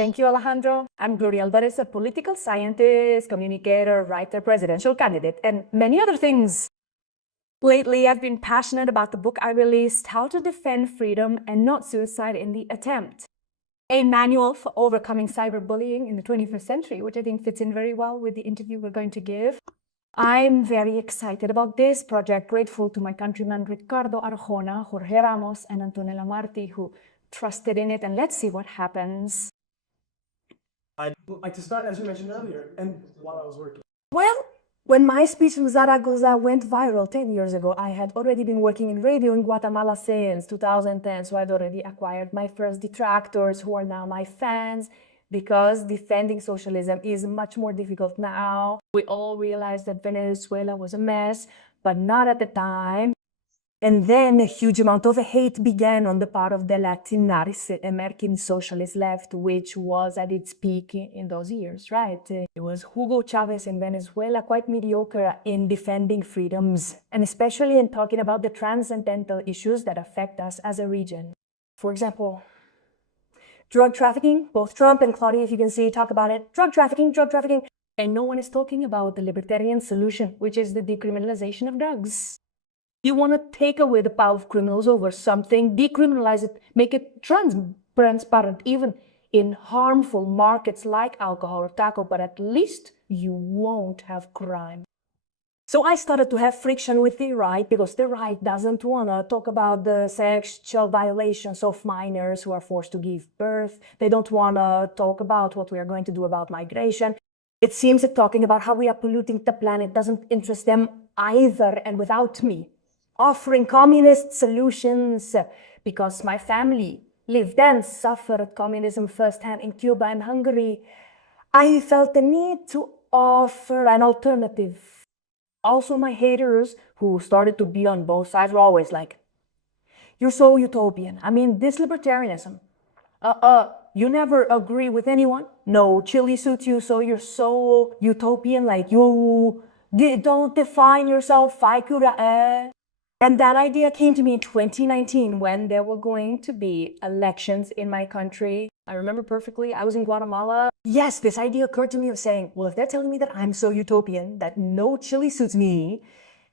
Thank you, Alejandro. I'm Gloria Álvarez, a political scientist, communicator, writer, presidential candidate, and many other things. Lately, I've been passionate about the book I released, How to Defend Freedom and Not Suicide in the Attempt, a manual for overcoming cyberbullying in the 21st century, which I think fits in very well with the interview we're going to give. I'm very excited about this project, grateful to my countrymen Ricardo Arjona, Jorge Ramos, and Antonella Marti, who trusted in it, and let's see what happens. I'd like to start, as you mentioned earlier, and while I was working. Well, when my speech from Zaragoza went viral 10 years ago, I had already been working in radio in Guatemala since 2010, so I'd already acquired my first detractors who are now my fans, because defending socialism is much more difficult now. We all realized that Venezuela was a mess, but not at the time. And then a huge amount of hate began on the part of the Latinoamerican socialist left, which was at its peak in those years, right? It was Hugo Chavez in Venezuela, quite mediocre in defending freedoms, and especially in talking about the transcendental issues that affect us as a region. For example, drug trafficking. Both Trump and Claudia, if you can see, talk about it. Drug trafficking. And no one is talking about the libertarian solution, which is the decriminalization of drugs. You want to take away the power of criminals over something, decriminalize it, make it transparent, even in harmful markets like alcohol or tobacco, but at least you won't have crime. So I started to have friction with the right, because the right doesn't want to talk about the sexual violations of minors who are forced to give birth. They don't want to talk about what we are going to do about migration. It seems that talking about how we are polluting the planet doesn't interest them either, and without me offering communist solutions, because my family lived and suffered communism firsthand in Cuba and Hungary, I felt the need to offer an alternative. Also, my haters, who started to be on both sides, were always like, "You're so utopian. I mean, this libertarianism. You never agree with anyone. No chili suits you, so you're so utopian, like you don't define yourself. And that idea came to me in 2019 when there were going to be elections in my country. I remember perfectly, I was in Guatemala. Yes, this idea occurred to me of saying, well, if they're telling me that I'm so utopian, that no chili suits me,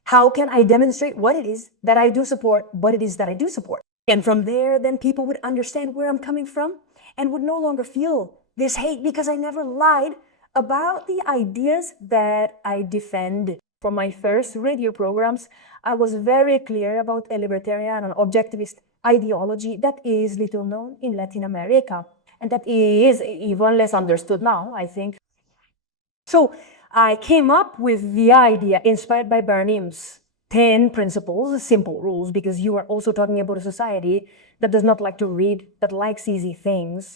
how can I demonstrate what it is that I do support, what it is that I do support? And from there, then people would understand where I'm coming from and would no longer feel this hate, because I never lied about the ideas that I defend. From my first radio programs, I was very clear about a libertarian and objectivist ideology that is little known in Latin America, and that is even less understood now, I think. So I came up with the idea, inspired by Burnham's 10 principles, simple rules, because you are also talking about a society that does not like to read, that likes easy things.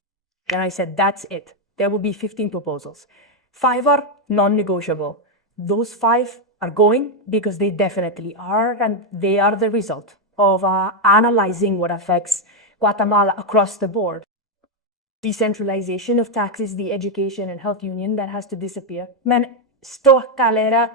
And I said, that's it. There will be 15 proposals. 5 are non-negotiable. Those 5 are going because they definitely are, and they are the result of analyzing what affects Guatemala across the board. Decentralization of taxes, the education and health union, that has to disappear.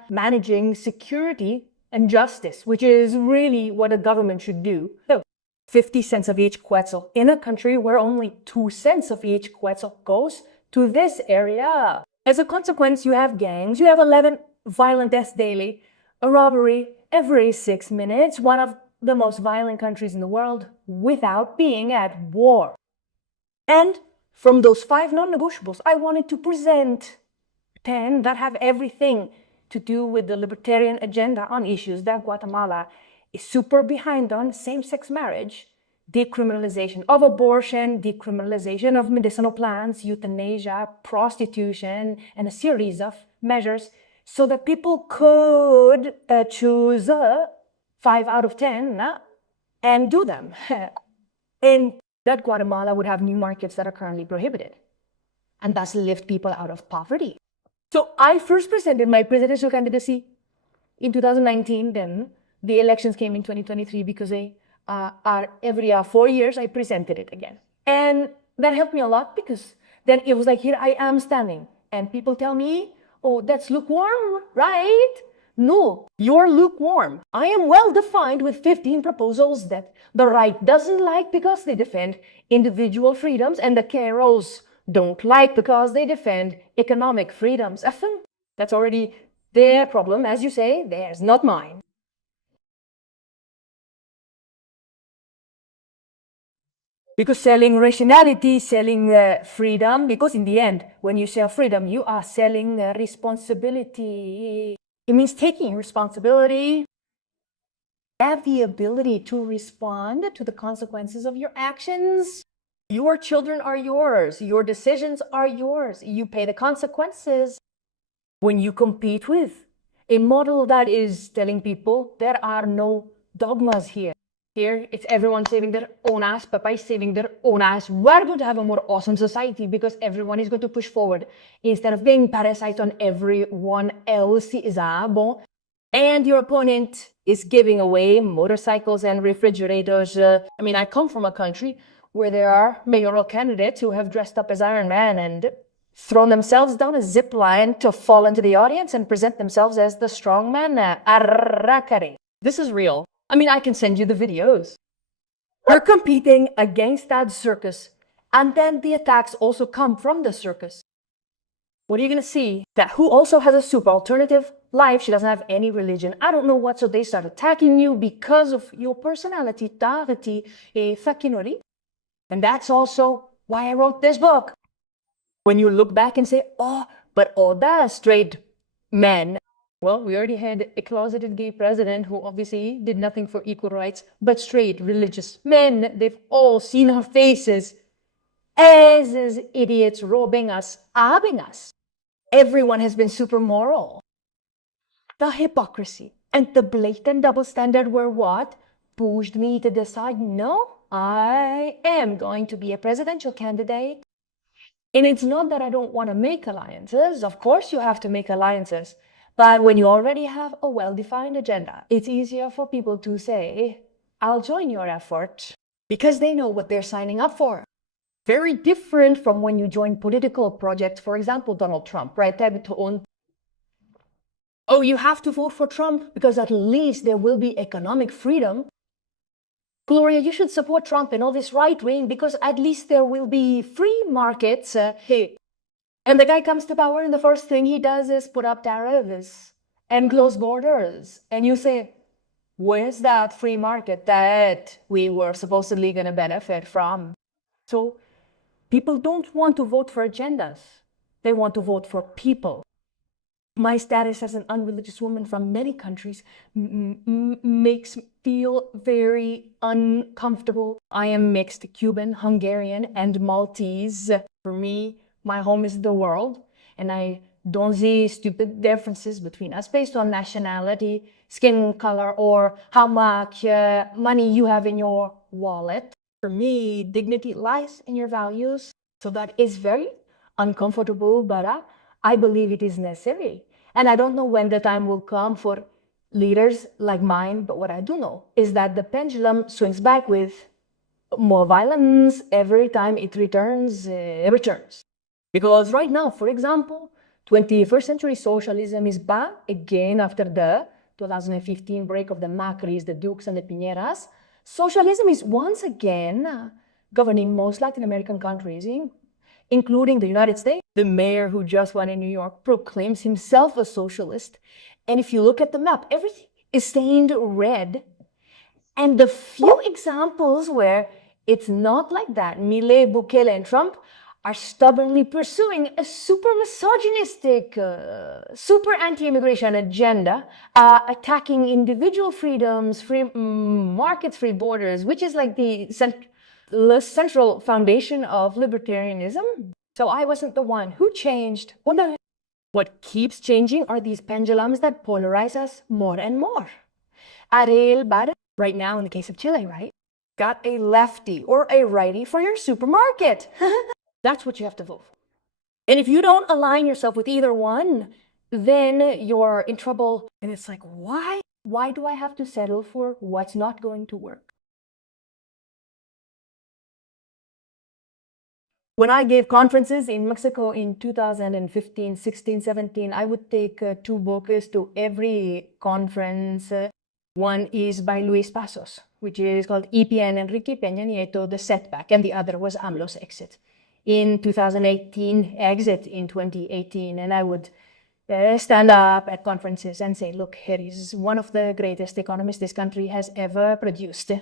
Managing security and justice, which is really what a government should do. So, 50 cents of each quetzal in a country where only 2 cents of each quetzal goes to this area. As a consequence, you have gangs, you have 11 violent deaths daily, a robbery every 6 minutes, one of the most violent countries in the world without being at war. And from those 5 non-negotiables, I wanted to present 10 that have everything to do with the libertarian agenda on issues that Guatemala is super behind on: same-sex marriage, decriminalization of abortion, decriminalization of medicinal plants, euthanasia, prostitution, and a series of measures so that people could choose 5 out of 10 and do them. And that Guatemala would have new markets that are currently prohibited, and thus lift people out of poverty. So I first presented my presidential candidacy in 2019, then the elections came in 2023 because every 4 years I presented it again. And that helped me a lot, because then it was like, here I am standing, and people tell me, oh, that's lukewarm, right? No, you're lukewarm. I am well defined with 15 proposals that the right doesn't like because they defend individual freedoms and the Keros don't like because they defend economic freedoms. That's already their problem, as you say, theirs, not mine. Because selling rationality, selling freedom, because in the end, when you sell freedom, you are selling responsibility. It means taking responsibility, have the ability to respond to the consequences of your actions. Your children are yours. Your decisions are yours. You pay the consequences. When you compete with a model that is telling people there are no dogmas here. Here, it's everyone saving their own ass, Papa is saving their own ass. We're going to have a more awesome society because everyone is going to push forward instead of being parasites on everyone else. And your opponent is giving away motorcycles and refrigerators. I come from a country where there are mayoral candidates who have dressed up as Iron Man and thrown themselves down a zip line to fall into the audience and present themselves as the strong man. Arrakare. This is real. I can send you the videos. You're competing against that circus, and then the attacks also come from the circus. What are you going to see? That who also has a super alternative life, she doesn't have any religion, I don't know what, so they start attacking you because of your personality, tarati, fakinori. And that's also why I wrote this book. When you look back and say, but all that straight men. Well, we already had a closeted gay president who obviously did nothing for equal rights, but straight religious men, they've all seen our faces as idiots robbing us, robbing us. Everyone has been super moral. The hypocrisy and the blatant double standard were what pushed me to decide, no, I am going to be a presidential candidate. And it's not that I don't want to make alliances. Of course you have to make alliances. But when you already have a well-defined agenda, it's easier for people to say, I'll join your effort, because they know what they're signing up for. Very different from when you join political projects, for example, Donald Trump, right? Oh, you have to vote for Trump because at least there will be economic freedom. Gloria, you should support Trump and all this right wing because at least there will be free markets. And the guy comes to power and the first thing he does is put up tariffs and close borders. And you say, where's that free market that we were supposedly going to benefit from? So people don't want to vote for agendas. They want to vote for people. My status as an unreligious woman from many countries makes me feel very uncomfortable. I am mixed Cuban, Hungarian, and Maltese. For me, my home is the world, and I don't see stupid differences between us based on nationality, skin color, or how much money you have in your wallet. For me, dignity lies in your values. So that is very uncomfortable, but I believe it is necessary. And I don't know when the time will come for leaders like mine, but what I do know is that the pendulum swings back with more violence every time it returns. Because right now, for example, 21st century socialism is back again after the 2015 break of the Macris, the Dukes, and the Piñeras. Socialism is once again governing most Latin American countries, including the United States. The mayor who just won in New York proclaims himself a socialist. And if you look at the map, everything is stained red. And the few examples where it's not like that, Milei, Bukele, and Trump are stubbornly pursuing a super misogynistic, super anti-immigration agenda, attacking individual freedoms, free markets, free borders, which is like the central foundation of libertarianism. So I wasn't the one who changed. What keeps changing are these pendulums that polarize us more and more. Right now, in the case of Chile, right? Got a lefty or a righty for your supermarket. That's what you have to vote for. And if you don't align yourself with either one, then you're in trouble. And it's like, why? Why do I have to settle for what's not going to work? When I gave conferences in Mexico in 2015, 16, 17, I would take 2 books to every conference. One is by Luis Passos, which is called Y Enrique Peña Nieto, The Setback, and the other was AMLO's Exit. in 2018, exit in 2018, and I would stand up at conferences and say, look, here is one of the greatest economists this country has ever produced,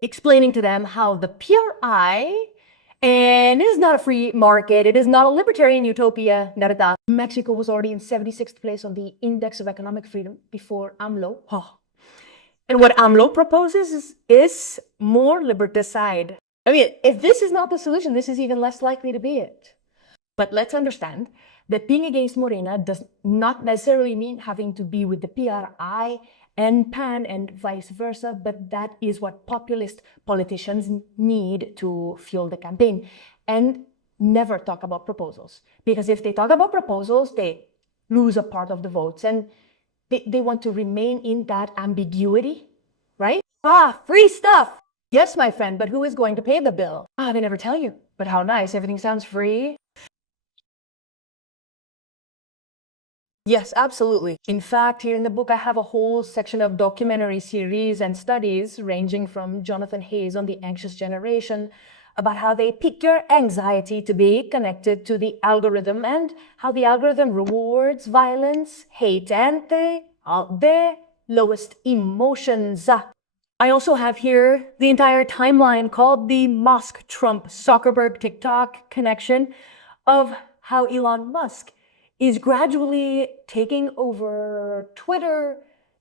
explaining to them how the PRI, and it is not a free market, it is not a libertarian utopia, not at all. Mexico was already in 76th place on the Index of Economic Freedom before AMLO. Oh. And what AMLO proposes is more liberticide. I mean, if this is not the solution, this is even less likely to be it. But let's understand that being against Morena does not necessarily mean having to be with the PRI and PAN and vice versa, but that is what populist politicians need to fuel the campaign. And never talk about proposals. Because if they talk about proposals, they lose a part of the votes. And they want to remain in that ambiguity, right? Ah, free stuff. Yes, my friend, but who is going to pay the bill? Ah, they never tell you. But how nice, everything sounds free. Yes, absolutely. In fact, here in the book, I have a whole section of documentary series and studies ranging from Jonathan Hayes on the anxious generation about how they pick your anxiety to be connected to the algorithm and how the algorithm rewards violence, hate, and their lowest emotions. I also have here the entire timeline called the Musk, Trump, Zuckerberg, TikTok connection of how Elon Musk is gradually taking over Twitter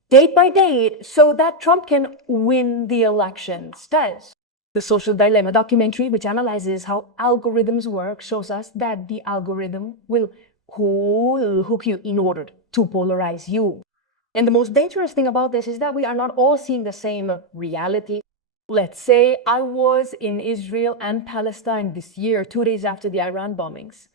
date by date so that Trump can win the elections. The Social Dilemma documentary, which analyzes how algorithms work, shows us that the algorithm will hook you in order to polarize you. And the most dangerous thing about this is that we are not all seeing the same reality. Let's say I was in Israel and Palestine this year, 2 days after the Iran bombings.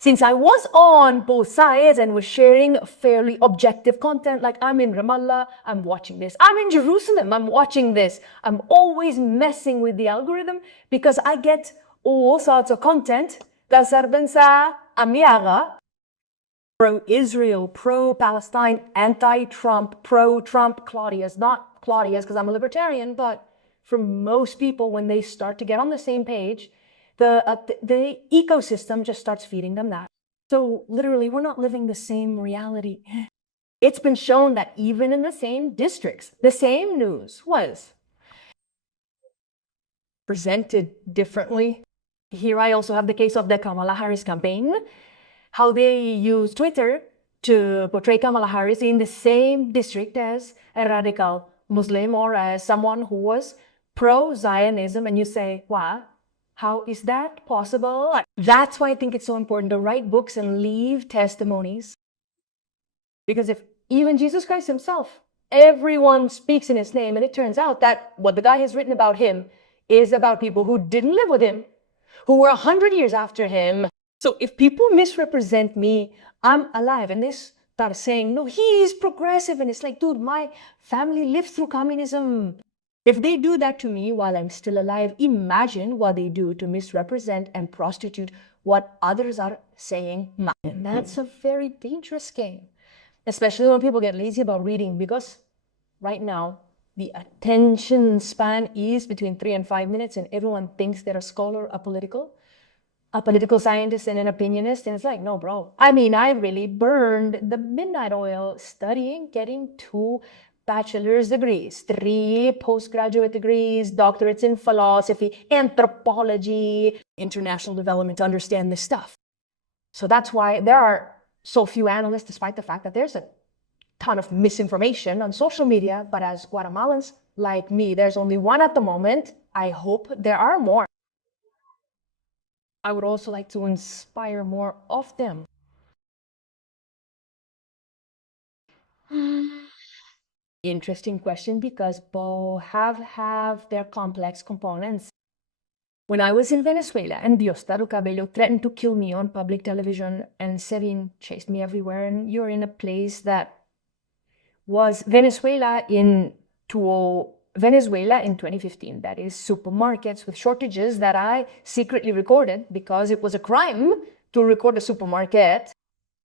Since I was on both sides and was sharing fairly objective content, like I'm in Ramallah, I'm watching this. I'm in Jerusalem, I'm watching this. I'm always messing with the algorithm because I get all sorts of content that serben sa amiyaga. Pro-Israel, pro-Palestine, anti-Trump, pro-Trump, Claudia's. Not Claudia's because I'm a libertarian, but for most people, when they start to get on the same page, the ecosystem just starts feeding them that. So literally, we're not living the same reality. It's been shown that even in the same districts, the same news was presented differently. Here I also have the case of the Kamala Harris campaign, how they use Twitter to portray Kamala Harris in the same district as a radical Muslim or as someone who was pro-Zionism, and you say, wow, how is that possible? That's why I think it's so important to write books and leave testimonies. Because if even Jesus Christ himself, everyone speaks in his name, and it turns out that what the guy has written about him is about people who didn't live with him, who were 100 years after him. So if people misrepresent me, I'm alive, and they start saying, no, he's progressive, and it's like, dude, my family lived through communism. If they do that to me while I'm still alive, imagine what they do to misrepresent and prostitute what others are saying. And that's a very dangerous game, especially when people get lazy about reading, because right now, the attention span is between 3 and 5 minutes, and everyone thinks they're a scholar, a political scientist and an opinionist. And it's like, no, bro. I mean, I really burned the midnight oil studying, getting 2 bachelor's degrees, 3 postgraduate degrees, doctorates in philosophy, anthropology, international development to understand this stuff. So that's why there are so few analysts, despite the fact that there's a ton of misinformation on social media. But as Guatemalans like me, there's only one at the moment. I hope there are more. I would also like to inspire more of them. Interesting question, because both have their complex components. When I was in Venezuela and Diosdado Cabello threatened to kill me on public television and Sevin chased me everywhere, and you're in a place that was Venezuela in 2015, that is supermarkets with shortages that I secretly recorded because it was a crime to record a supermarket.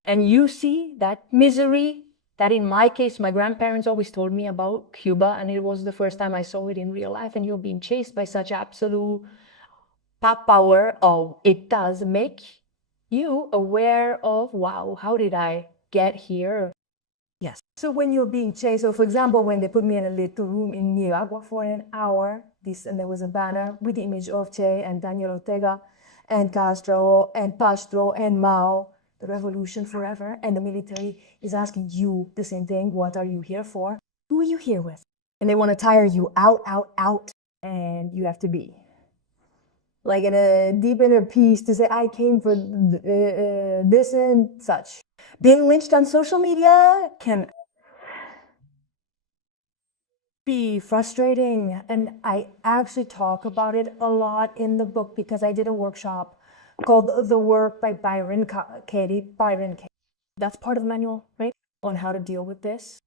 And you see that misery that in my case, my grandparents always told me about Cuba, and it was the first time I saw it in real life, and you're being chased by such absolute power of it does make you aware of, wow, how did I get here? Yes. So when you're being chased, so for example, when they put me in a little room in Nicaragua for an hour, and there was a banner with the image of Che and Daniel Ortega and Castro and Castro and Mao, the revolution forever, and the military is asking you the same thing. What are you here for? Who are you here with? And they want to tire you out, and you have to be like in a deep inner peace to say, I came for this and such. Being lynched on social media can be frustrating, and I actually talk about it a lot in the book because I did a workshop called The Work by Byron Katie. That's part of the manual, right? On how to deal with this.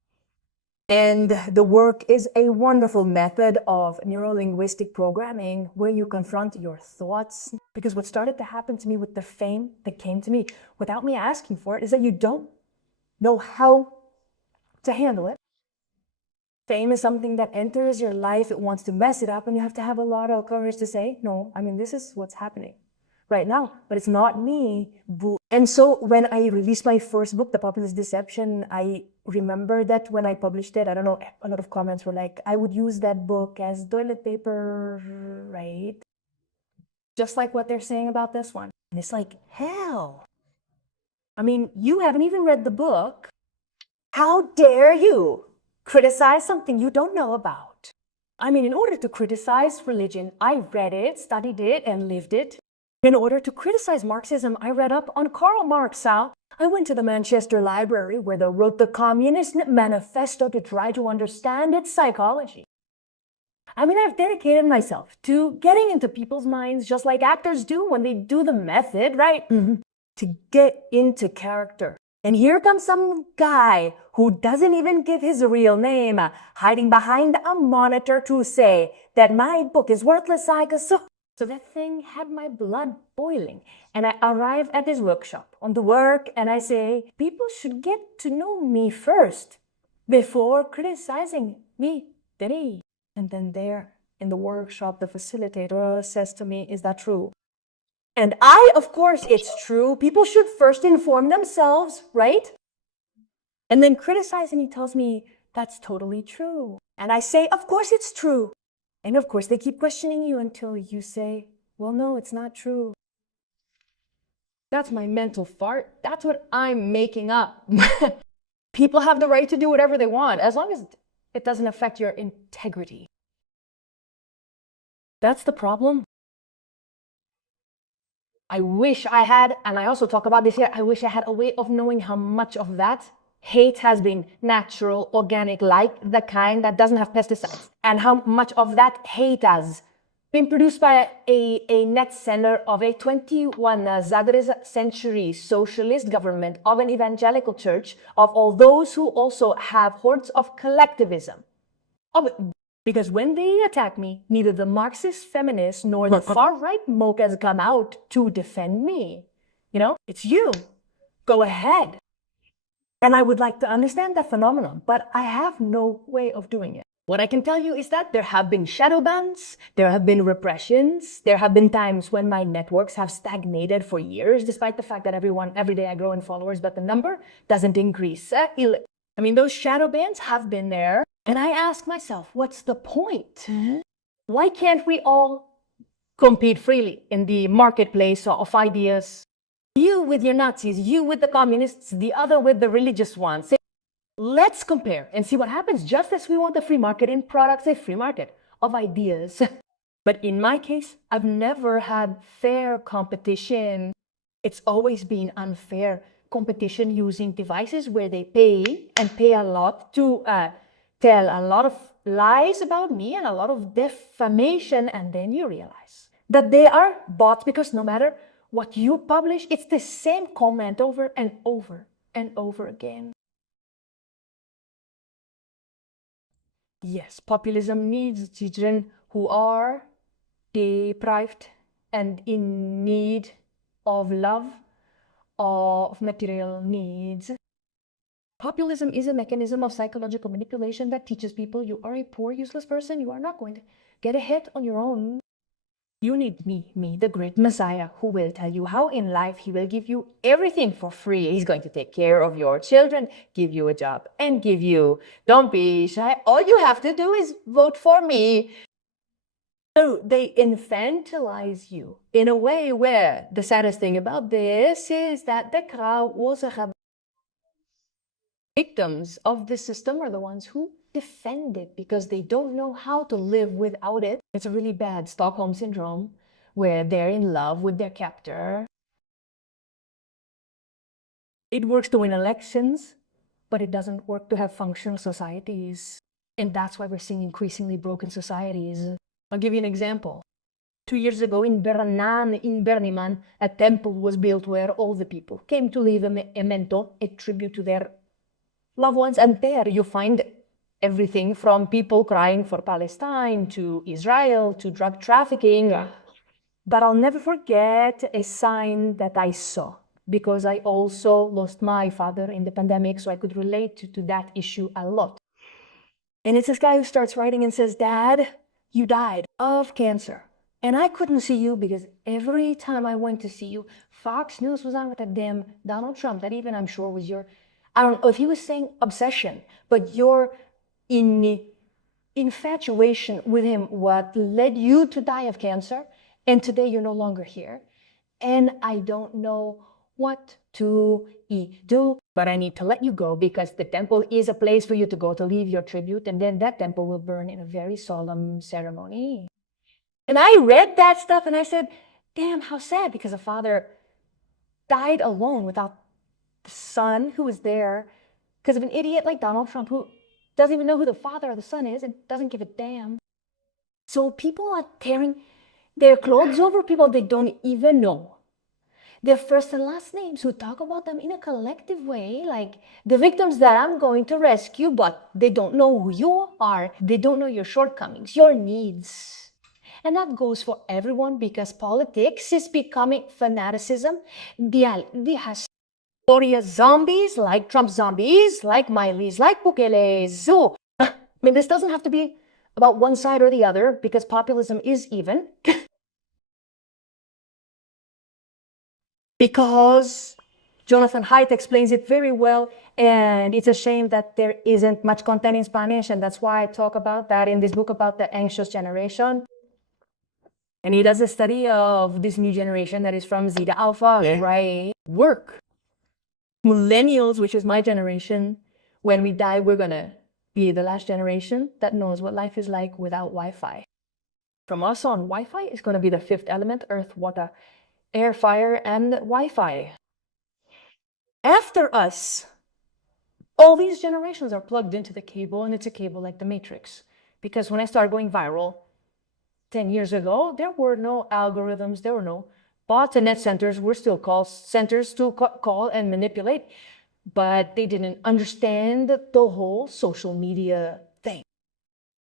And the work is a wonderful method of neuro-linguistic programming where you confront your thoughts. Because what started to happen to me with the fame that came to me without me asking for it is that you don't know how to handle it. Fame is something that enters your life, it wants to mess it up, and you have to have a lot of courage to say, no, I mean, this is what's happening right now, but it's not me. And so when I released my first book, The Populist Deception, I remember that when I published it, I don't know, a lot of comments were like, I would use that book as toilet paper, right? Just like what they're saying about this one. And it's like, hell. I mean, you haven't even read the book. How dare you criticize something you don't know about? I mean, in order to criticize religion, I read it, studied it, and lived it. In order to criticize Marxism, I read up on Karl Marx. I went to the Manchester Library where they wrote the Communist Manifesto to try to understand its psychology. I mean, I've dedicated myself to getting into people's minds just like actors do when they do the method, right? To get into character. And here comes some guy who doesn't even give his real name, hiding behind a monitor to say that my book is worthless. So that thing had my blood boiling. And I arrive at this workshop on the work and I say, people should get to know me first before criticizing me. And then there in the workshop, the facilitator says to me, is that true? And of course, it's true. People should first inform themselves, right? And then criticize, and he tells me, that's totally true. And I say, of course it's true. And of course, they keep questioning you until you say, well, no, it's not true. That's my mental fart. That's what I'm making up. People have the right to do whatever they want, as long as it doesn't affect your integrity. That's the problem. I wish I had, and I also talk about this here, I wish I had a way of knowing how much of that hate has been natural, organic, like the kind that doesn't have pesticides, and how much of that hate has been produced by a net center of a 21st century socialist government, of an evangelical church, of all those who also have hordes of collectivism. Because when they attack me, neither the Marxist feminists nor the far-right mochas come out to defend me. You know, it's you. Go ahead. And I would like to understand that phenomenon, but I have no way of doing it. What I can tell you is that there have been shadow bans, there have been repressions, there have been times when my networks have stagnated for years, despite the fact that every day I grow in followers, but the number doesn't increase. I mean, those shadow bans have been there. And I ask myself, what's the point? Why can't we all compete freely in the marketplace of ideas? You with your Nazis, you with the communists, the other with the religious ones. Let's compare and see what happens, just as we want the free market in products, a free market of ideas. But in my case, I've never had fair competition. It's always been unfair competition using devices where they pay a lot to tell a lot of lies about me and a lot of defamation, and then you realize that they are bots because no matter what you publish, it's the same comment over and over and over again. Yes, populism needs children who are deprived and in need of love, of material needs. Populism is a mechanism of psychological manipulation that teaches people you are a poor, useless person. You are not going to get ahead on your own. You need me, the great Messiah, who will tell you how in life he will give you everything for free. He's going to take care of your children, give you a job, and give you, don't be shy. All you have to do is vote for me. So they infantilize you in a way where the saddest thing about this is that the crowd also have victims of the system are the ones who defend it because they don't know how to live without it. It's a really bad Stockholm syndrome where they're in love with their captor. It works to win elections, but it doesn't work to have functional societies. And that's why we're seeing increasingly broken societies. I'll give you an example. 2 years ago in Berniman, a temple was built where all the people came to leave a memento, a tribute to their loved ones. And there you find everything from people crying for Palestine to Israel to drug trafficking. But I'll never forget a sign that I saw because I also lost my father in the pandemic, so I could relate to that issue a lot. And it's this guy who starts writing and says, "Dad, you died of cancer. And I couldn't see you because every time I went to see you, Fox News was on with that damn Donald Trump, that even I'm sure was your, I don't know if he was saying obsession, but your infatuation with him, what led you to die of cancer. And today you're no longer here. And I don't know what to do, but I need to let you go because the temple is a place for you to go to leave your tribute. And then that temple will burn in a very solemn ceremony." And I read that stuff and I said, damn, how sad, because a father died alone without the son who was there because of an idiot like Donald Trump who doesn't even know who the father or the son is and doesn't give a damn. So people are tearing their clothes over people they don't even know. Their first and last names, who talk about them in a collective way, like the victims that I'm going to rescue, but they don't know who you are. They don't know your shortcomings, your needs. And that goes for everyone because politics is becoming fanaticism. The has Gloria zombies, like Trump zombies, like Miley's, like Bukele's. So, I mean, this doesn't have to be about one side or the other because populism is even. Because Jonathan Haidt explains it very well, and it's a shame that there isn't much content in Spanish, and that's why I talk about that in this book about the anxious generation. And he does a study of this new generation that is from Zeta Alpha, right? Work. Millennials, which is my generation, when we die, we're gonna be the last generation that knows what life is like without Wi-Fi. From us on, Wi-Fi is gonna be the fifth element: earth, water, air, fire, and Wi-Fi. After us, all these generations are plugged into the cable, and it's a cable like the Matrix. Because when I started going viral 10 years ago, there were no algorithms, there were no bots, and net centers were still call centers to call and manipulate, but they didn't understand the whole social media thing.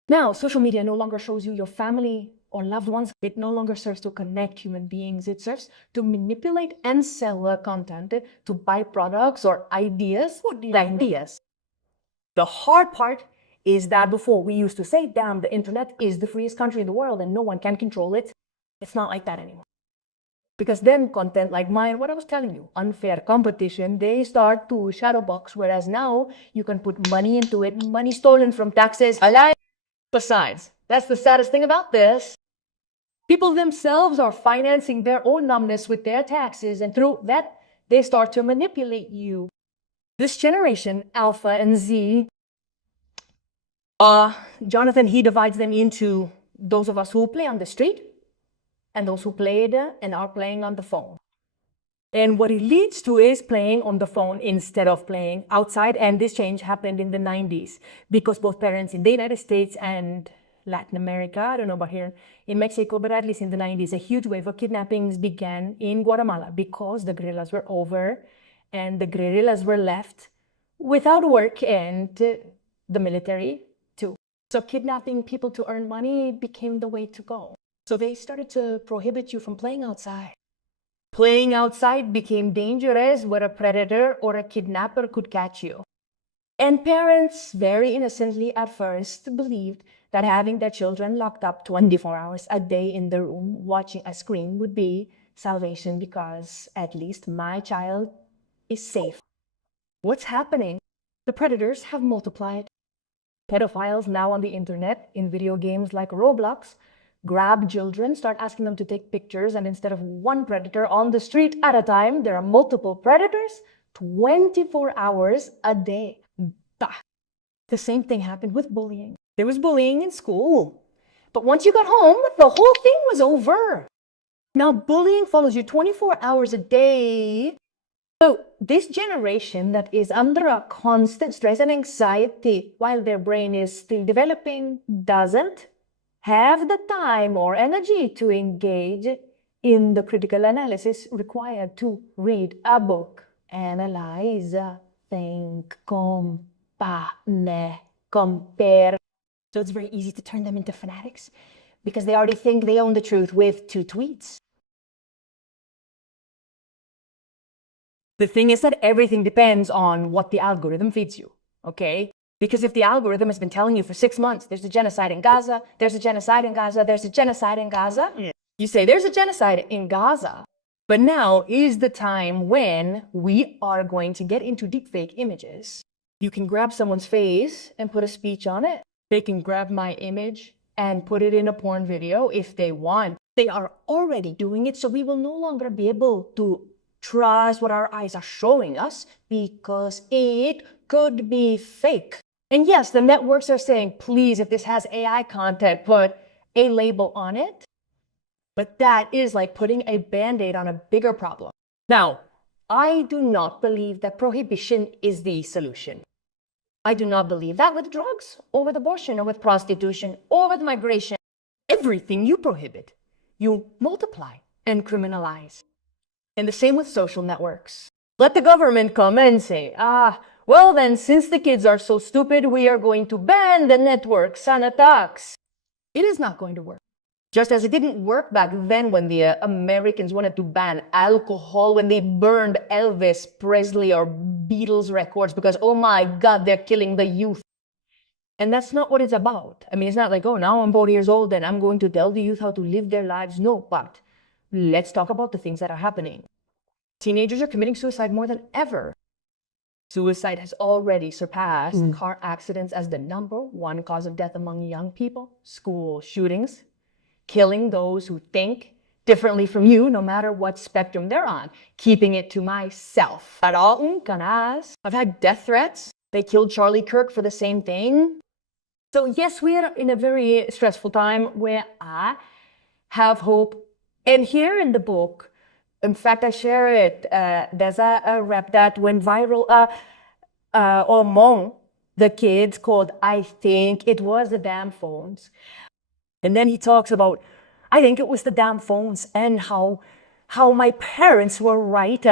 Now, social media no longer shows you your family or loved ones. It no longer serves to connect human beings. It serves to manipulate and sell content, to buy products or ideas. Ideas. The hard part is that before we used to say, damn, the internet is the freest country in the world and no one can control it. It's not like that anymore. Because then content like mine, what I was telling you, unfair competition, they start to shadow box, whereas now you can put money into it, money stolen from taxes. Besides, that's the saddest thing about this. People themselves are financing their own numbness with their taxes, and through that, they start to manipulate you. This generation, Alpha and Z, Jonathan, he divides them into those of us who play on the street and those who played and are playing on the phone. And what it leads to is playing on the phone instead of playing outside. And this change happened in the 90s because both parents in the United States and Latin America, I don't know about here in Mexico, but at least in the 90s, a huge wave of kidnappings began in Guatemala because the guerrillas were over and the guerrillas were left without work and the military too. So kidnapping people to earn money became the way to go. So they started to prohibit you from playing outside. Playing outside became dangerous where a predator or a kidnapper could catch you. And parents, very innocently at first, believed that having their children locked up 24 hours a day in the room watching a screen would be salvation because at least my child is safe. What's happening? The predators have multiplied. Pedophiles now on the internet, in video games like Roblox, grab children, start asking them to take pictures, and instead of one predator on the street at a time, there are multiple predators 24 hours a day. Bah. The same thing happened with bullying. There was bullying in school, but once you got home, the whole thing was over. Now bullying follows you 24 hours a day. So this generation that is under a constant stress and anxiety while their brain is still developing doesn't have the time or energy to engage in the critical analysis required to read a book, analyze, think, compare. So it's very easy to turn them into fanatics because they already think they own the truth with 2 tweets. The thing is that everything depends on what the algorithm feeds you, okay? Because if the algorithm has been telling you for 6 months, there's a genocide in Gaza, there's a genocide in Gaza, there's a genocide in Gaza, you say there's a genocide in Gaza. But now is the time when we are going to get into deepfake images. You can grab someone's face and put a speech on it. They can grab my image and put it in a porn video if they want. They are already doing it, so we will no longer be able to trust what our eyes are showing us because it could be fake. And yes, the networks are saying, please, if this has AI content, put a label on it. But that is like putting a Band-Aid on a bigger problem. Now, I do not believe that prohibition is the solution. I do not believe that with drugs, or with abortion, or with prostitution, or with migration. Everything you prohibit, you multiply and criminalize. And the same with social networks. Let the government come and say, well then, since the kids are so stupid, we are going to ban the networks and attacks. It is not going to work. Just as it didn't work back then when the Americans wanted to ban alcohol, when they burned Elvis Presley or Beatles records because, oh my God, they're killing the youth. And that's not what it's about. I mean, it's not like, oh, now I'm 40 years old and I'm going to tell the youth how to live their lives. No, but let's talk about the things that are happening. Teenagers are committing suicide more than ever. Suicide has already surpassed car accidents as the #1 cause of death among young people. School shootings, killing those who think differently from you, no matter what spectrum they're on. Keeping it to myself. I've had death threats. They killed Charlie Kirk for the same thing. So yes, we are in a very stressful time where I have hope. And here in the book, in fact, I share it. There's a rap that went viral among the kids called, I think it was the damn phones. And then he talks about, I think it was the damn phones and how my parents were right.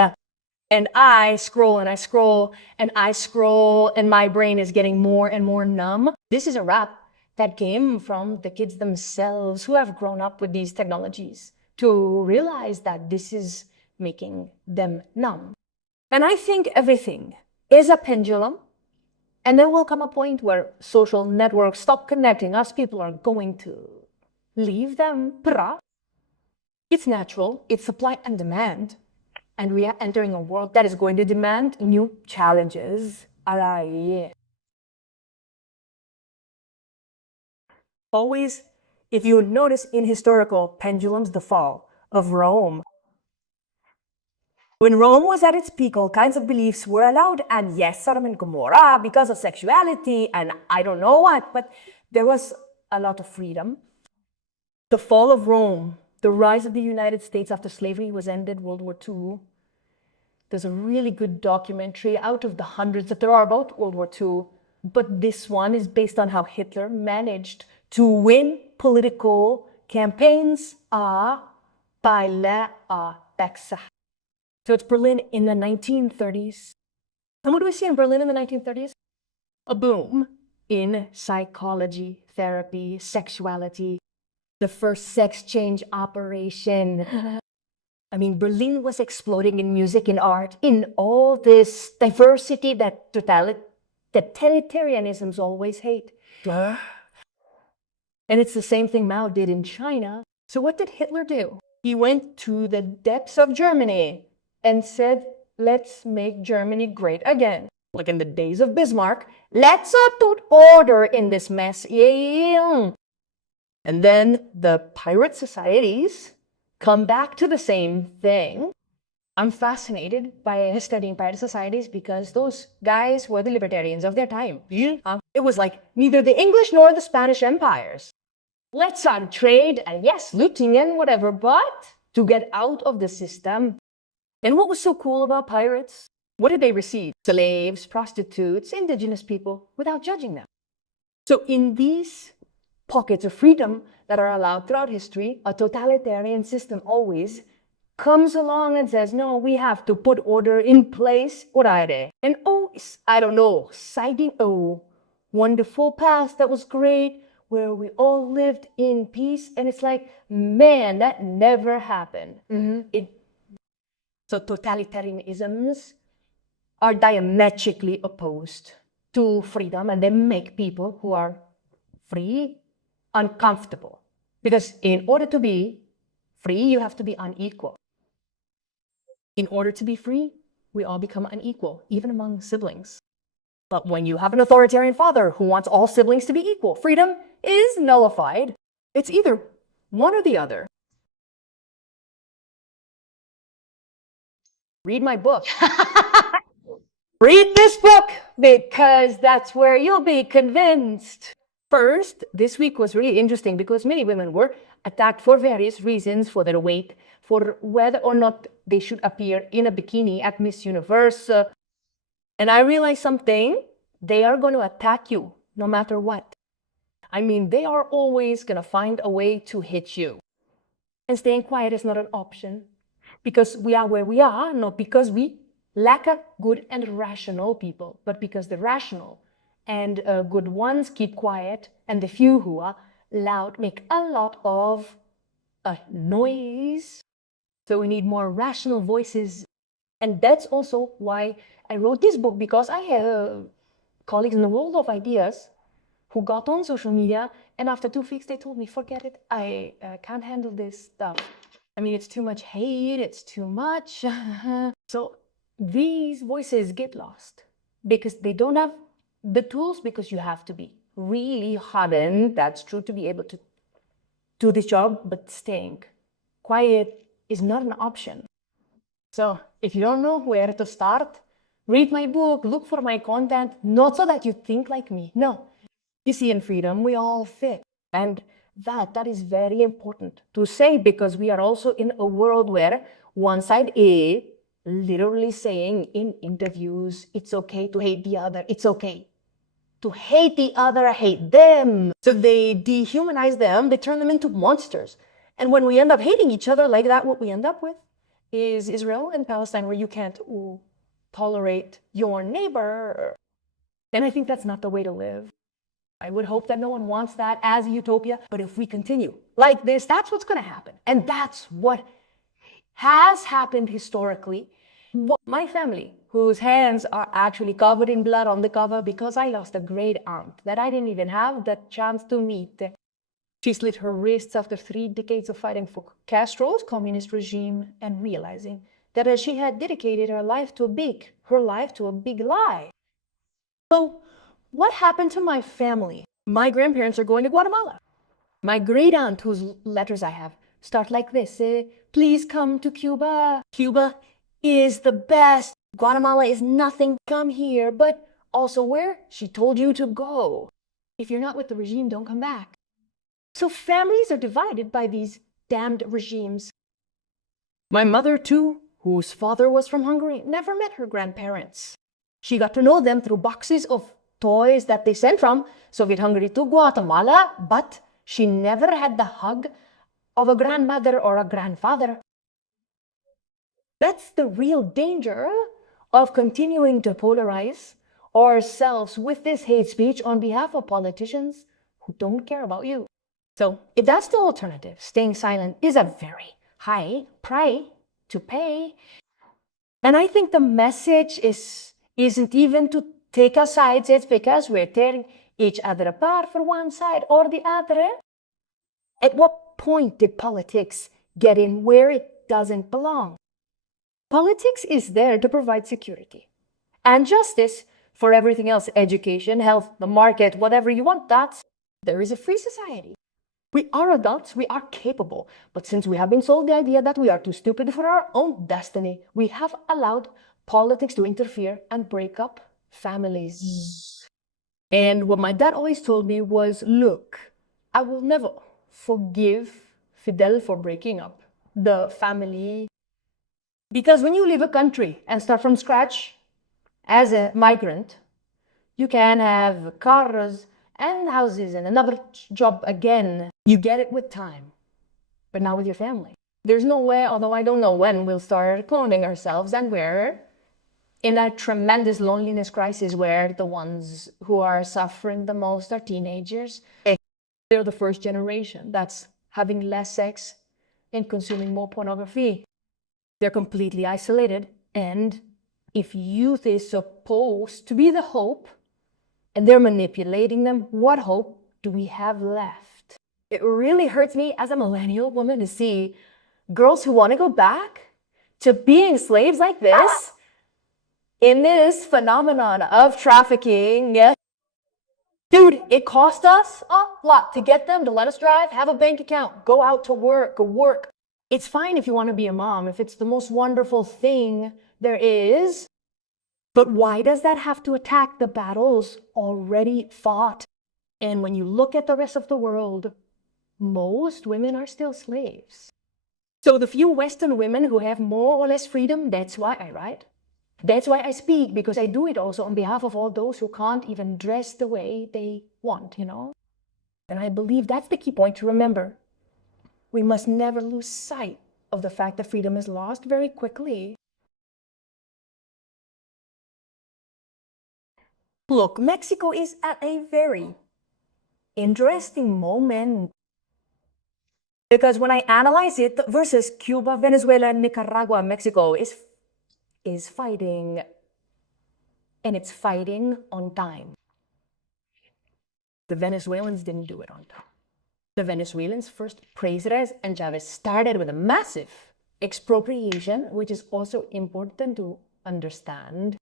And I scroll and I scroll and I scroll and my brain is getting more and more numb. This is a rap that came from the kids themselves who have grown up with these technologies to realize that this is making them numb. And I think everything is a pendulum. And there will come a point where social networks stop connecting us. People are going to leave them. It's natural. It's supply and demand. And we are entering a world that is going to demand new challenges. Always, if you notice in historical pendulums, the fall of Rome. When Rome was at its peak, all kinds of beliefs were allowed. And yes, Sodom and Gomorrah, because of sexuality and I don't know what, but there was a lot of freedom. The fall of Rome, the rise of the United States after slavery was ended, World War II. There's a really good documentary out of the hundreds that there are about World War II. But this one is based on how Hitler managed to win political campaigns by la Texas. So it's Berlin in the 1930s. And what do we see in Berlin in the 1930s? A boom in psychology, therapy, sexuality, the first sex change operation. I mean, Berlin was exploding in music, in art, in all this diversity that totalitarianisms always hate. And it's the same thing Mao did in China. So what did Hitler do? He went to the depths of Germany and said, let's make Germany great again. Like in the days of Bismarck, let's put order in this mess. Yeah. And then the pirate societies come back to the same thing. I'm fascinated by studying pirate societies because those guys were the libertarians of their time. It was like neither the English nor the Spanish empires. Let's start trade and yes, looting and whatever, but to get out of the system. And what was so cool about pirates? What did they receive? Slaves, prostitutes, indigenous people, without judging them. So in these pockets of freedom that are allowed throughout history, a totalitarian system always comes along and says, no, we have to put order in place. What are they? And I don't know, citing a wonderful past that was great, where we all lived in peace. And it's like, man, that never happened. So totalitarianisms are diametrically opposed to freedom, and they make people who are free uncomfortable. Because in order to be free, you have to be unequal. In order to be free, we all become unequal, even among siblings. But when you have an authoritarian father who wants all siblings to be equal, freedom is nullified. It's either one or the other. Read my book. Read this book, because that's where you'll be convinced. First, this week was really interesting because many women were attacked for various reasons, for their weight, for whether or not they should appear in a bikini at Miss Universe. And I realized something. They are going to attack you no matter what. I mean, they are always going to find a way to hit you. And staying quiet is not an option, because we are where we are, not because we lack a good and rational people, but because the rational and good ones keep quiet, and the few who are loud make a lot of noise. So we need more rational voices. And that's also why I wrote this book, because I have colleagues in the world of ideas who got on social media, and after 2 weeks they told me, forget it, I can't handle this stuff. I mean, it's too much hate, it's too much. So these voices get lost because they don't have the tools, because you have to be really hardened, that's true, to be able to do this job, but staying quiet is not an option. So if you don't know where to start, read my book, look for my content, not so that you think like me. No. You see, in freedom, we all fit. And that is very important to say, because we are also in a world where one side is literally saying in interviews, it's okay to hate the other. It's okay to hate the other, hate them. So they dehumanize them, they turn them into monsters. And when we end up hating each other like that, what we end up with is Israel and Palestine, where you can't tolerate your neighbor. And I think that's not the way to live. I would hope that no one wants that as a utopia. But if we continue like this, that's what's going to happen. And that's what has happened historically. My family, whose hands are actually covered in blood on the cover, because I lost a great aunt that I didn't even have the chance to meet. She slit her wrists after 3 decades of fighting for Castro's communist regime and realizing that she had dedicated her life to a big lie. So what happened to my family? My grandparents are going to Guatemala. My great aunt, whose letters I have, start like this. Please come to Cuba. Cuba is the best. Guatemala is nothing. Come here. But also where? She told you to go. If you're not with the regime, don't come back. So families are divided by these damned regimes. My mother, too, whose father was from Hungary, never met her grandparents. She got to know them through boxes of toys that they sent from Soviet Hungary to Guatemala, but she never had the hug of a grandmother or a grandfather. That's the real danger of continuing to polarize ourselves with this hate speech on behalf of politicians who don't care about you. So if that's the alternative, staying silent is a very high price to pay. And I think the message isn't even to take a side, it's because we're tearing each other apart for one side or the other. At what point did politics get in where it doesn't belong? Politics is there to provide security and justice for everything else, education, health, the market, whatever you want, there is a free society. We are adults, we are capable, but since we have been sold the idea that we are too stupid for our own destiny, we have allowed politics to interfere and break up families. And what my dad always told me was, look, I will never forgive Fidel for breaking up the family. Because when you leave a country and start from scratch as a migrant, you can have cars and houses and another job again. You get it with time, but not with your family. There's no way, although I don't know when, we'll start cloning ourselves, and we're in a tremendous loneliness crisis where the ones who are suffering the most are teenagers. They're the first generation that's having less sex and consuming more pornography. They're completely isolated, and if youth is supposed to be the hope, and they're manipulating them, what hope do we have left? It really hurts me as a millennial woman to see girls who want to go back to being slaves like this in this phenomenon of trafficking. Dude, it cost us a lot to get them to let us drive, have a bank account, go out to work, go work. It's fine if you want to be a mom, if it's the most wonderful thing there is. But why does that have to attack the battles already fought? And when you look at the rest of the world, most women are still slaves. So the few Western women who have more or less freedom, that's why I write. That's why I speak, because I do it also on behalf of all those who can't even dress the way they want, you know? And I believe that's the key point to remember. We must never lose sight of the fact that freedom is lost very quickly. Look, Mexico is at a very interesting moment. Because when I analyze it versus Cuba, Venezuela, Nicaragua, Mexico is fighting, and it's fighting on time. The Venezuelans didn't do it on time. The Venezuelans first, President and Chavez started with a massive expropriation, which is also important to understand.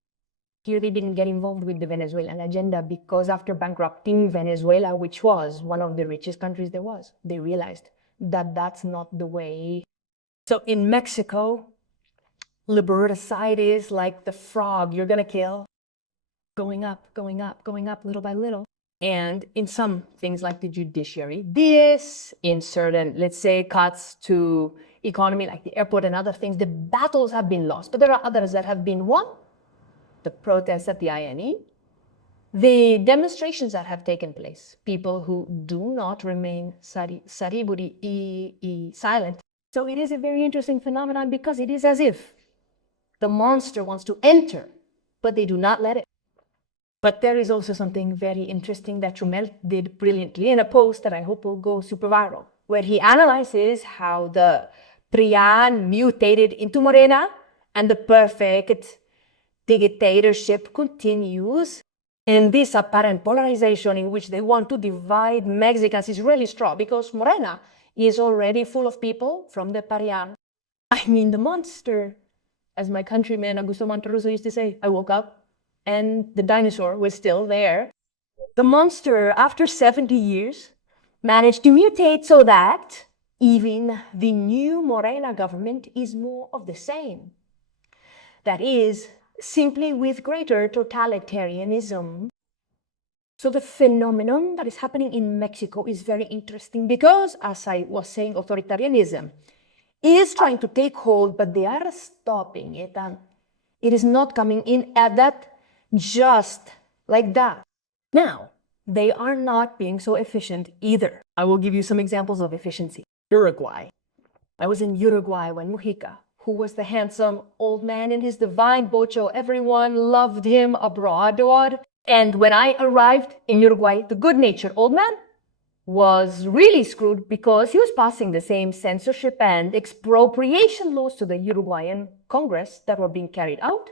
Here they didn't get involved with the Venezuelan agenda because after bankrupting Venezuela, which was one of the richest countries there was, they realized that that's not the way. So in Mexico, liberticide is like the frog you're gonna kill, going up, going up, going up little by little. And in some things like the judiciary, this, in certain, let's say, cuts to economy like the airport and other things, the battles have been lost, but there are others that have been won. The protests at the INE, the demonstrations that have taken place, people who do not remain silent. So it is a very interesting phenomenon because it is as if the monster wants to enter, but they do not let it. But there is also something very interesting that Trumel did brilliantly in a post that I hope will go super viral, where he analyzes how the PRIAN mutated into Morena and the perfect dictatorship continues. And this apparent polarization in which they want to divide Mexicans is really strong because Morena is already full of people from the PRIAN. I mean, the monster, as my countryman Augusto Monterroso used to say, I woke up and the dinosaur was still there. The monster, after 70 years, managed to mutate so that even the new Morena government is more of the same. That is, simply with greater totalitarianism. So the phenomenon that is happening in Mexico is very interesting because, as I was saying, authoritarianism is trying to take hold, but they are stopping it, and it is not coming in at that just like that. Now, they are not being so efficient either. I will give you some examples of efficiency. Uruguay. I was in Uruguay when Mujica, who was the handsome old man in his divine bocho, everyone loved him abroad. And when I arrived in Uruguay, the good-natured old man was really screwed because he was passing the same censorship and expropriation laws to the Uruguayan Congress that were being carried out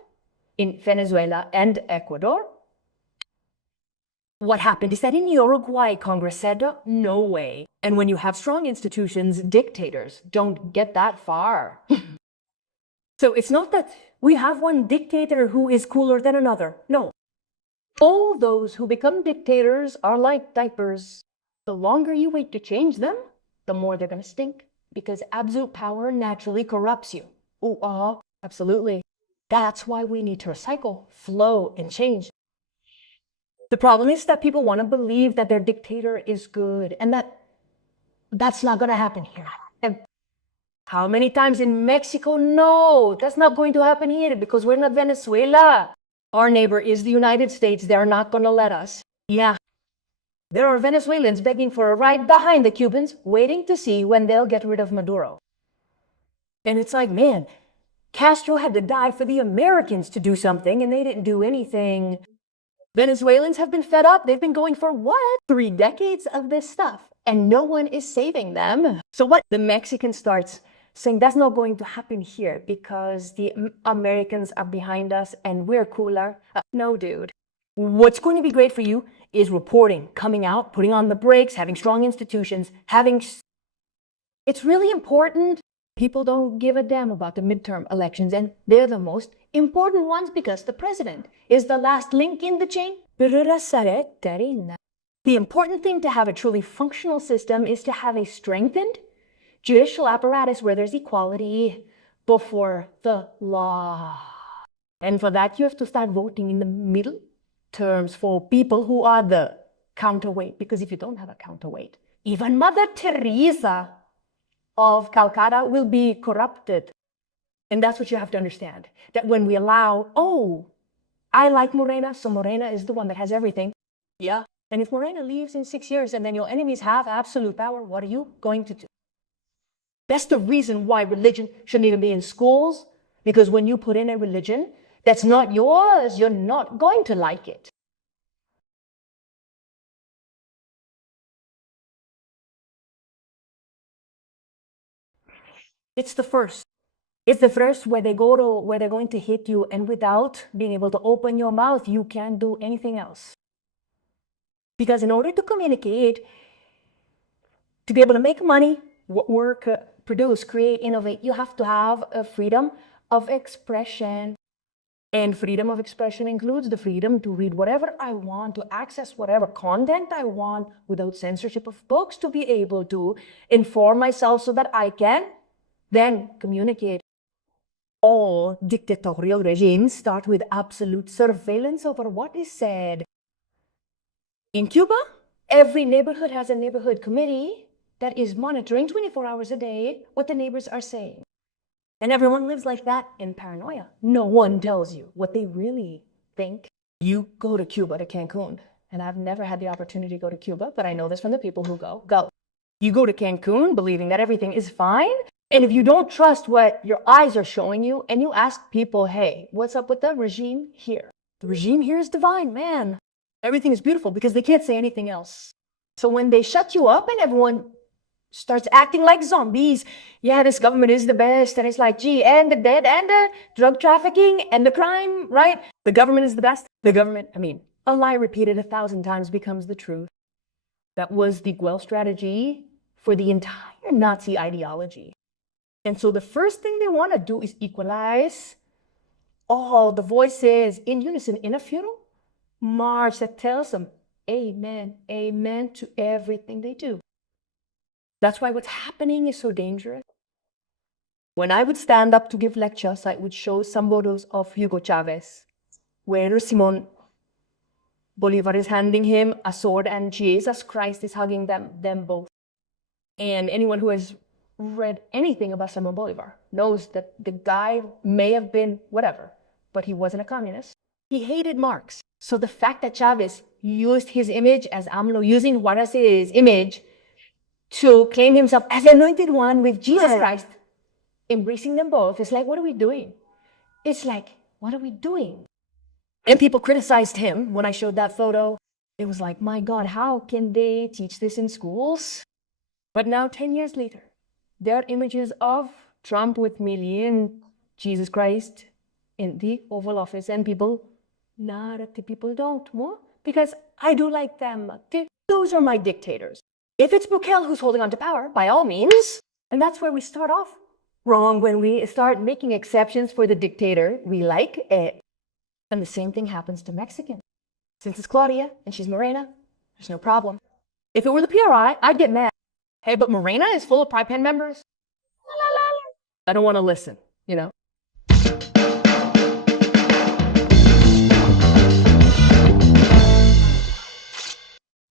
in Venezuela and Ecuador. What happened is that in Uruguay, Congress said, no way. And when you have strong institutions, dictators don't get that far. So it's not that we have one dictator who is cooler than another. No. All those who become dictators are like diapers. The longer you wait to change them, the more they're going to stink, because absolute power naturally corrupts you. Absolutely. That's why we need to recycle, flow, and change. The problem is that people want to believe that their dictator is good, and that's not going to happen here. And how many times in Mexico? No, that's not going to happen here because we're not Venezuela. Our neighbor is the United States. They're not going to let us. Yeah. There are Venezuelans begging for a ride behind the Cubans, waiting to see when they'll get rid of Maduro. And it's like, man, Castro had to die for the Americans to do something, and they didn't do anything. Venezuelans have been fed up. They've been going for what? 3 decades of this stuff, and no one is saving them. So what? The Mexican starts saying that's not going to happen here because the Americans are behind us and we're cooler. No, dude. What's going to be great for you is reporting, coming out, putting on the brakes, having strong institutions, It's really important. People don't give a damn about the midterm elections, and they're the most important ones because the president is the last link in the chain. The important thing to have a truly functional system is to have a strengthened judicial apparatus where there's equality before the law. And for that, you have to start voting in the middle terms for people who are the counterweight, because if you don't have a counterweight, even Mother Teresa of Calcutta will be corrupted. And that's what you have to understand, that when we allow, I like Morena, so Morena is the one that has everything. Yeah. And if Morena leaves in 6 years and then your enemies have absolute power, what are you going to do? That's the reason why religion shouldn't even be in schools, because when you put in a religion that's not yours, you're not going to like it. It's the first. It's the first where they're going to hit you, and without being able to open your mouth, you can't do anything else. Because in order to communicate, to be able to make money, work, produce, create, innovate, you have to have a freedom of expression. And freedom of expression includes the freedom to read whatever I want, to access whatever content I want without censorship of books, to be able to inform myself so that I can then communicate. All dictatorial regimes start with absolute surveillance over what is said. In Cuba, every neighborhood has a neighborhood committee that is monitoring 24 hours a day what the neighbors are saying. And everyone lives like that in paranoia. No one tells you what they really think. You go to Cuba, to Cancun, and I've never had the opportunity to go to Cuba, but I know this from the people who go. You go to Cancun believing that everything is fine, and if you don't trust what your eyes are showing you, and you ask people, hey, what's up with the regime here? The regime here is divine, man. Everything is beautiful because they can't say anything else. So when they shut you up and everyone starts acting like zombies, yeah, this government is the best, and it's like, gee, and the dead, and the drug trafficking, and the crime, right? The government is the best. The government, a lie repeated 1,000 times becomes the truth. That was the Guel strategy for the entire Nazi ideology. And so the first thing they want to do is equalize all the voices in unison in a funeral march that tells them, amen, amen to everything they do. That's why what's happening is so dangerous. When I would stand up to give lectures, I would show some photos of Hugo Chavez, where Simon Bolivar is handing him a sword and Jesus Christ is hugging them both. And anyone who has read anything about Simon Bolivar knows that the guy may have been whatever, but he wasn't a communist. He hated Marx. So the fact that Chavez used his image as AMLO using Juarez's image to claim himself as the anointed one with Jesus Christ, embracing them both, it's like, what are we doing? It's like, what are we doing? And people criticized him when I showed that photo. It was like, my God, how can they teach this in schools? But now, 10 years later, there are images of Trump with Millie and Jesus Christ in the Oval Office, and people don't. because I do like them. Those are my dictators. If it's Bukele who's holding on to power, by all means. And that's where we start off wrong, when we start making exceptions for the dictator we like. And the same thing happens to Mexicans. Since it's Claudia and she's Morena, there's no problem. If it were the PRI, I'd get mad. Hey, but Morena is full of PRI-PAN members? I don't want to listen, you know?